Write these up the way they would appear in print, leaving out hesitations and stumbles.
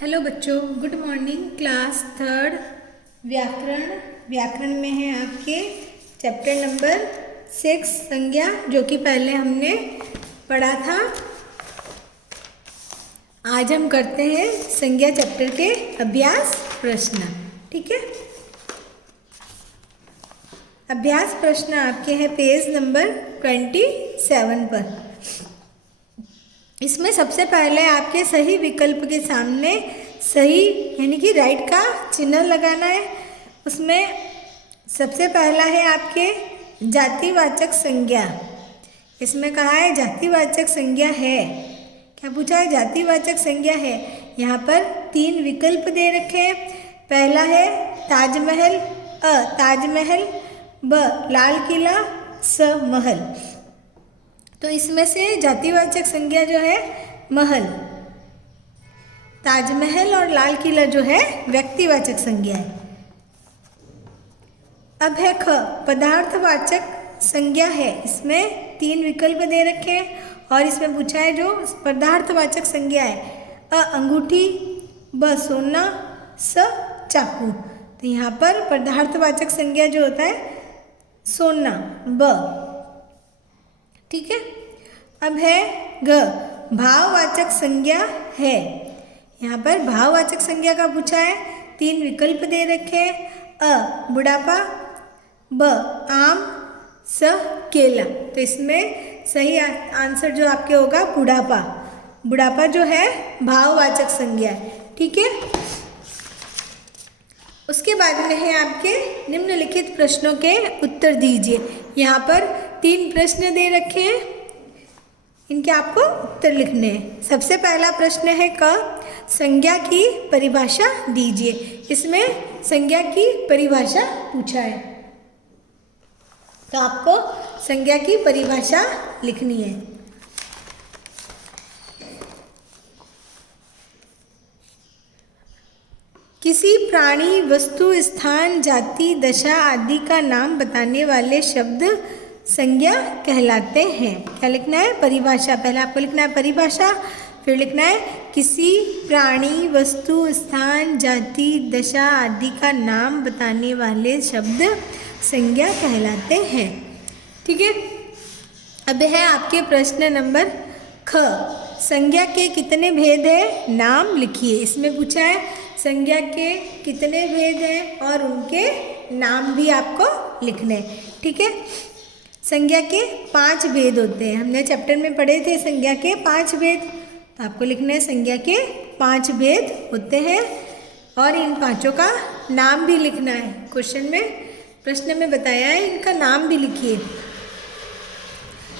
Hello बच्चों, good morning. Class third व्याकरण में है आपके चैप्टर नंबर 6 संज्ञा, जो कि पहले हमने पढ़ा था। आज हम करते हैं संज्ञा चैप्टर के अभ्यास प्रश्न। ठीक है, अभ्यास प्रश्न आपके हैं पेज नंबर 27 पर। इसमें सबसे पहले आपके सही विकल्प के सामने सही यानी कि राइट का चिन्ह लगाना है। उसमें सबसे पहला है आपके जातिवाचक संज्ञा। इसमें कहा है जातिवाचक संज्ञा है। क्या पूछा है? जातिवाचक संज्ञा है। यहाँ पर 3 विकल्प दे रखे हैं। पहला है ताजमहल, अ ताजमहल, ब लाल किला, स महल। तो इसमें से जातिवाचक संज्ञा जो है महल, ताजमहल और लाल किला जो है व्यक्तिवाचक संज्ञा है। अब है ख पदार्थवाचक संज्ञा है। इसमें 3 विकल्प दे रखे हैं और इसमें पूछा है जो पदार्थवाचक संज्ञा है, अ अंगूठी, ब सोना, स चाकू। तो यहाँ पर पदार्थवाचक संज्ञा जो होता है सोना, ब। ठीक है, अब है ग भाववाचक संज्ञा है। यहाँ पर भाववाचक संज्ञा का पूछा है। 3 विकल्प दे रखे हैं, अ बुढ़ापा, ब आम, स केला। तो इसमें सही आंसर जो आपके होगा बुढ़ापा। बुढ़ापा जो है भाववाचक संज्ञा है। ठीक है, उसके बाद में है आपके निम्नलिखित प्रश्नों के उत्तर दीजिए। यहाँ पर 3 प्रश्न दे रखे हैं, इनके आपको उत्तर लिखने हैं। सबसे पहला प्रश्न है क संज्ञा की परिभाषा दीजिए। इसमें संज्ञा की परिभाषा पूछा है, तो आपको संज्ञा की परिभाषा लिखनी है। किसी प्राणी, वस्तु, स्थान, जाति, दशा आदि का नाम बताने वाले शब्द संज्ञा कहलाते हैं। क्या लिखना है? परिभाषा। पहले आपको लिखना है परिभाषा, फिर लिखना है किसी प्राणी, वस्तु, स्थान, जाति, दशा आदि का नाम बताने वाले शब्द संज्ञा कहलाते हैं। ठीक है, अब है आपके प्रश्न नंबर ख संज्ञा के कितने भेद हैं? नाम लिखिए। इसमें पूछा है संज्ञा के कितने भेद हैं और उनके नाम भी आपको लिखने हैं। ठीक है, संज्ञा के 5 भेद होते हैं। हमने चैप्टर में पढ़े थे संज्ञा के 5 भेद, तो आपको लिखना है संज्ञा के 5 भेद होते हैं और इन 5 का नाम भी लिखना है। क्वेश्चन में, प्रश्न में बताया है, इनका नाम भी लिखिए।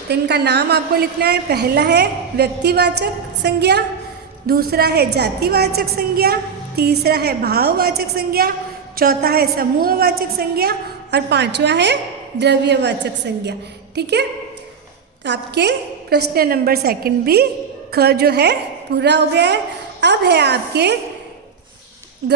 तो इनका नाम आपको लिखना है। पहला है व्यक्तिवाचक संज्ञा, दूसरा है जातिवाचक संज्ञा, तीसरा है भाववाचक संज्ञा, चौथा है समूहवाचक संज्ञा और 5वां है द्रव्यवाचक संज्ञा। ठीक है, तो आपके प्रश्न नंबर 2 भी ख जो है पूरा हो गया है। अब है आपके ग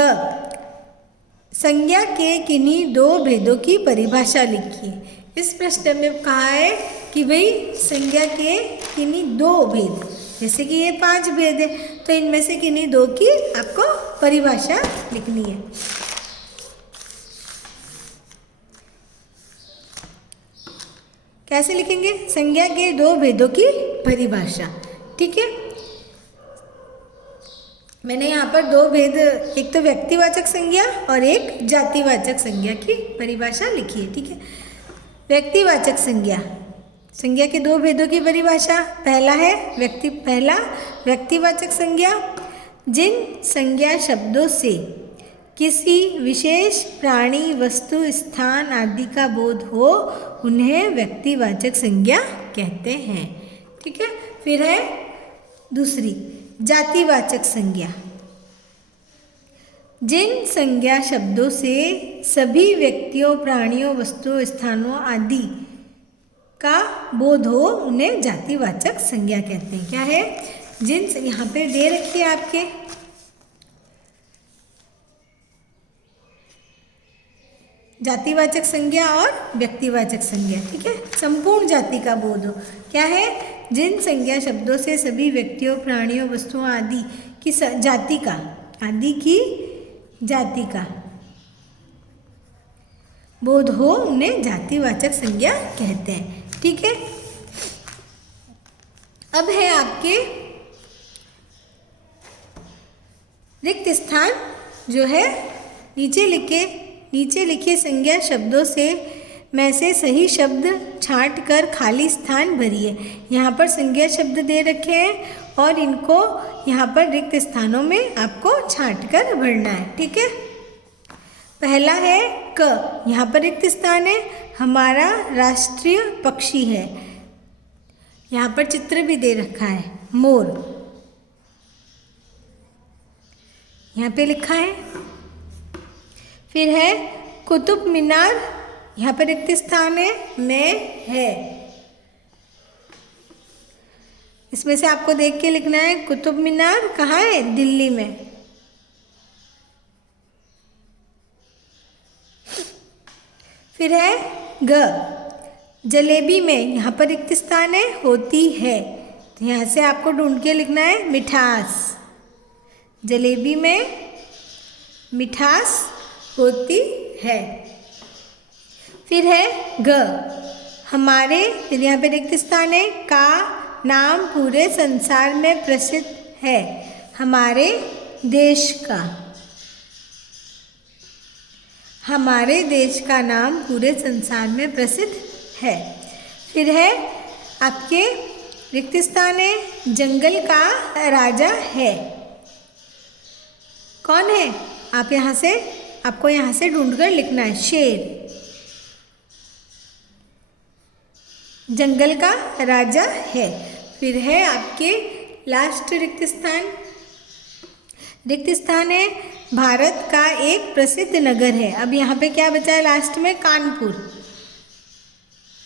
संज्ञा के किन्हीं 2 भेदों की परिभाषा लिखिए। इस प्रश्न में कहा है कि भाई संज्ञा के किन्हीं 2 भेद, जैसे कि ये 5 भेद है, तो इनमें से किन्हीं 2 की आपको परिभाषा लिखनी है। कैसे लिखेंगे? संज्ञा के 2 भेदों की परिभाषा। ठीक है, मैंने यहाँ पर 2 भेद, एक तो व्यक्तिवाचक संज्ञा और एक जातिवाचक संज्ञा की परिभाषा लिखी है। ठीक है, व्यक्तिवाचक संज्ञा, संज्ञा के 2 भेदों की परिभाषा। पहला है व्यक्तिवाचक संज्ञा, जिन संज्ञा शब्दों से किसी विशेष प्राणी, वस्तु, स्थान आदि का बोध हो उन्हें व्यक्तिवाचक संज्ञा कहते हैं। ठीक है, फिर है दूसरी जातिवाचक संज्ञा, जिन संज्ञा शब्दों से सभी व्यक्तियों, प्राणियों, वस्तुओं, स्थानों आदि का बोध हो उन्हें जातिवाचक संज्ञा कहते हैं। क्या है? जिन, यहाँ पे दे रखी है आपके जातिवाचक संज्ञा और व्यक्तिवाचक संज्ञा। ठीक है, संपूर्ण जाति का बोध हो। क्या है? जिन संज्ञा शब्दों से सभी व्यक्तियों, प्राणियों, वस्तुओं आदि की जाति का आदि की जाति का बोध हो उन्हें जातिवाचक संज्ञा कहते हैं। ठीक है, अब है आपके रिक्त स्थान जो है नीचे लिखे संज्ञा शब्दों में से सही शब्द छांट कर खाली स्थान भरिए। यहाँ पर संज्ञा शब्द दे रखे हैं और इनको यहाँ पर रिक्त स्थानों में आपको छांट कर भरना है। ठीक है, पहला है क, यहाँ पर रिक्त स्थान है, हमारा राष्ट्रीय पक्षी है। यहाँ पर चित्र भी दे रखा है मोर, यहाँ पे लिखा है। फिर है कुतुब मीनार, यहाँ पर रिक्त स्थान है, में है। इसमें से आपको देख के लिखना है कुतुब मीनार कहाँ है, दिल्ली में। फिर है ग, जलेबी में, यहाँ पर रिक्त स्थान है, होती है। तो यहाँ से आपको ढूंढ के लिखना है मिठास, जलेबी में मिठास होती है। फिर है ग, हमारे, फिर यहाँ पे रिक्त स्थान है, का नाम पूरे संसार में प्रसिद्ध है, हमारे देश का, हमारे देश का नाम पूरे संसार में प्रसिद्ध है। फिर है आपके रिक्त स्थान है, जंगल का राजा है, कौन है, आपको यहाँ से ढूंढकर लिखना है, शेर, जंगल का राजा है। फिर है आपके लास्ट रिक्त स्थान है, भारत का एक प्रसिद्ध नगर है। अब यहाँ पे क्या बचा है लास्ट में, कानपुर,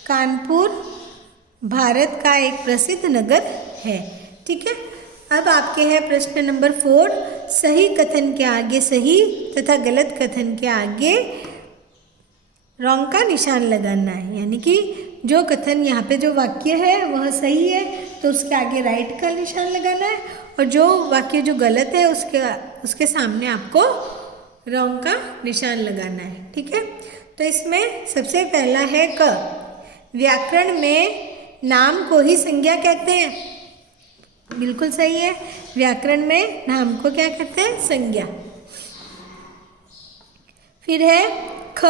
कानपुर भारत का एक प्रसिद्ध नगर है। ठीक है, अब आपके है प्रश्न नंबर 4, सही कथन के आगे सही तथा गलत कथन के आगे रॉन्ग का निशान लगाना है। यानी कि जो कथन यहाँ पे जो वाक्य है वह सही है तो उसके आगे राइट का निशान लगाना है, और जो वाक्य जो गलत है उसके सामने आपको रॉन्ग का निशान लगाना है। ठीक है, तो इसमें सबसे पहला है क, व्याकरण में नाम को ही संज्ञा कहते हैं। बिल्कुल सही है, व्याकरण में नाम को क्या कहते हैं, संज्ञा। फिर है ख,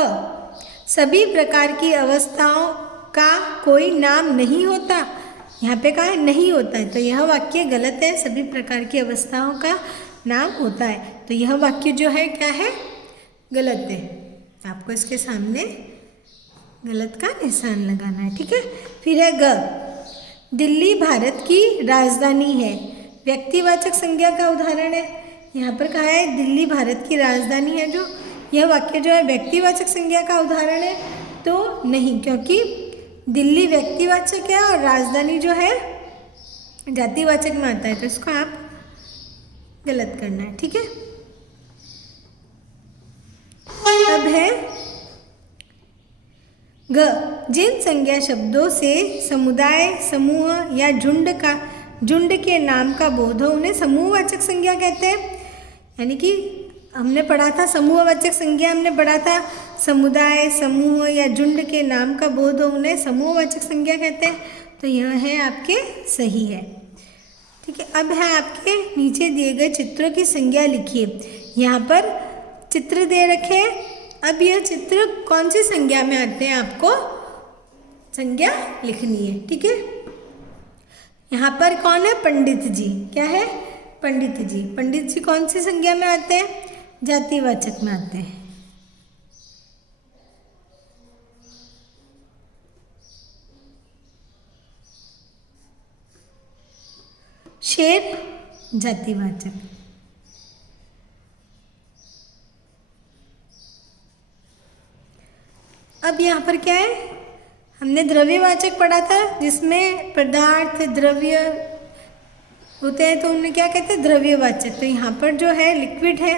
सभी प्रकार की अवस्थाओं का कोई नाम नहीं होता। यहाँ पे कहा है नहीं होता है, तो यह वाक्य गलत है, सभी प्रकार की अवस्थाओं का नाम होता है, तो यह वाक्य जो है क्या है, गलत है। आपको इसके सामने गलत का निशान लगाना है। ठीक है, फिर है ग, दिल्ली भारत की राजधानी है, व्यक्तिवाचक संज्ञा का उदाहरण है। यहाँ पर कहा है दिल्ली भारत की राजधानी है, जो यह वाक्य जो है व्यक्तिवाचक संज्ञा का उदाहरण है, तो नहीं, क्योंकि दिल्ली व्यक्तिवाचक है और राजधानी जो है जातिवाचक में आता है, तो इसको आप गलत करना है। ठीक है, अब है ग, जिन संज्ञा शब्दों से समुदाय, समूह या झुंड के नाम का बोध हो उन्हें समूहवाचक संज्ञा कहते हैं। यानी कि हमने पढ़ा था समूहवाचक संज्ञा, हमने पढ़ा था समुदाय, समूह या झुंड के नाम का बोध हो उन्हें समूहवाचक संज्ञा कहते हैं, तो यह है आपके सही है। ठीक है, अब है आपके नीचे दिए गए चित्रों की संज्ञा लिखिए। यहाँ पर चित्र दे रखे हैं, अब यह चित्र कौन सी संज्ञा में आते हैं आपको संज्ञा लिखनी है। ठीक है, यहाँ पर कौन है, पंडित जी, क्या है, पंडित जी। पंडित जी कौन सी संज्ञा में आते हैं, जातिवाचक में आते हैं। शेर जातिवाचक। अब यहाँ पर क्या है, हमने द्रव्यवाचक पढ़ा था जिसमें पदार्थ द्रव्य होते हैं, तो उन्हें क्या कहते हैं, द्रव्यवाचक। तो यहाँ पर जो है लिक्विड है,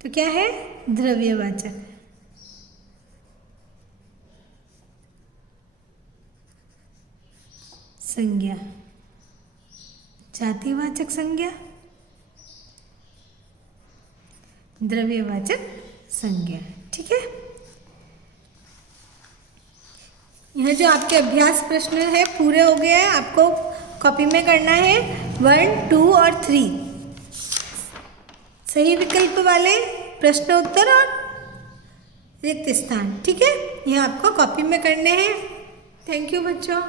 तो क्या है, द्रव्यवाचक। संज्ञा जातिवाचक संज्ञा, द्रव्यवाचक संज्ञा। ठीक है, यह जो आपके अभ्यास प्रश्न है पूरे हो गए हैं। आपको कॉपी में करना है 1, 2 और 3 सही विकल्प वाले प्रश्न उत्तर और रिक्त स्थान। ठीक है, यह आपको कॉपी में करने हैं। थैंक यू बच्चों।